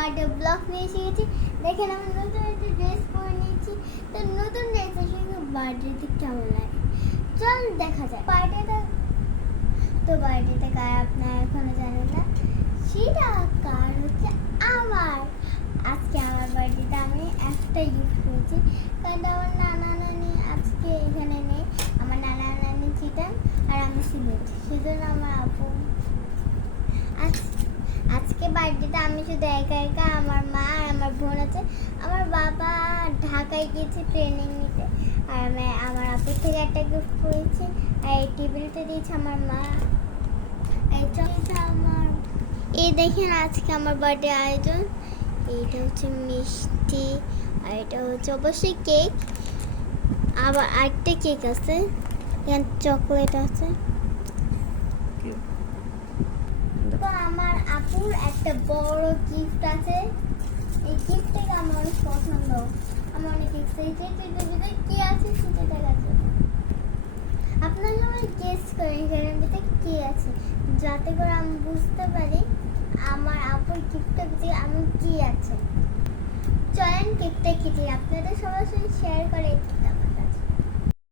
Birthday blog নিয়ে এসে গেছি। দেখেন আমি নতুন একটা ড্রেস পরে নিয়েছি। তো নতুন ড্রেসের সঙ্গে বার্থডেতে কেমন লাগে চল দেখা যায়। বার্থডেতে কার আপনারা এখনো জানেন না, সেটা কার হচ্ছে আমার। আজকে আমার বার্থডেতে আমি একটা গিফট করেছি, কারণ আমার নানা নানি আজকে এখানে নেই। আমার নানা নানি চিটাং আর আমি সিলেট, সেজন্য আমার আপু আজকে বার্থডেতে আমি শুধু একা একা, আমার মা আর আমার বোন আছে। আমার বাবা ঢাকায় গিয়েছে ট্রেনিং নিতে। আর আমি আমার আপুর থেকে একটা গিফট করেছি, আর এই টেবিলটা দিয়েছে আমার মা। এই দেখেন আজকে আমার বার্থডে আয়োজন। এইটা হচ্ছে মিষ্টি, আর এটা হচ্ছে অবশ্যই কেক। আবার আরেকটা কেক আছে, এখানে চকলেট আছে। তো আমার আপুর একটা বড় গিফট আছে। এই গিফটটা আমার অনেক পছন্দ, আমার অনেক এক্সাইটেড। এটার ভিতরে কি আছে সেটা দেখাচ্ছে। আপনারা সবাই গেস করেন এটার ভিতরে কি আছে, যাতে করে আমি বুঝতে পারি আমার আপুর গিফটের ভিতরে আমি কি আছে। চলেন কেকটা খেতে আপনাদের সবার সাথে শেয়ার করে দিতাম।